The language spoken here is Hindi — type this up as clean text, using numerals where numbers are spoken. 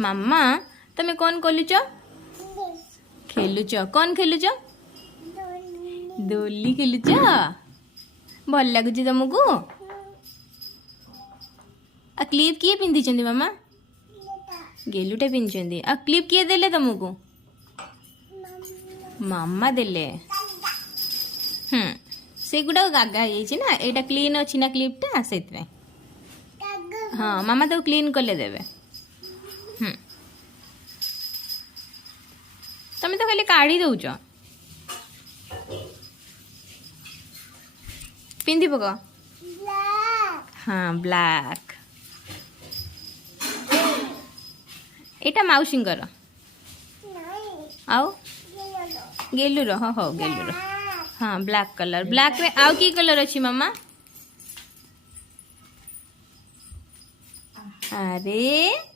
मामा तमे कौन कलुच खेलुच कौन खेलुच दोली खेलुच भल लगुच तुमको आ क्लिप किए पिंधि मामा गेलुटे पिंधि आ क्लिप किए देले तुमको मामा देले से गुड़ा गागा ना एटा क्लीन अच्छी ना क्लिपटा से हाँ मामा तो क्लीन कले देवे तमें तो खाली काढ़ी दौच पिंधि पक हाँ ब्लैक एटा माउसींकर आउ गेलुर हाँ हो गेलुर हाँ ब्लैक कलर ब्लैक रे आउ की कलर अच्छी मामा अरे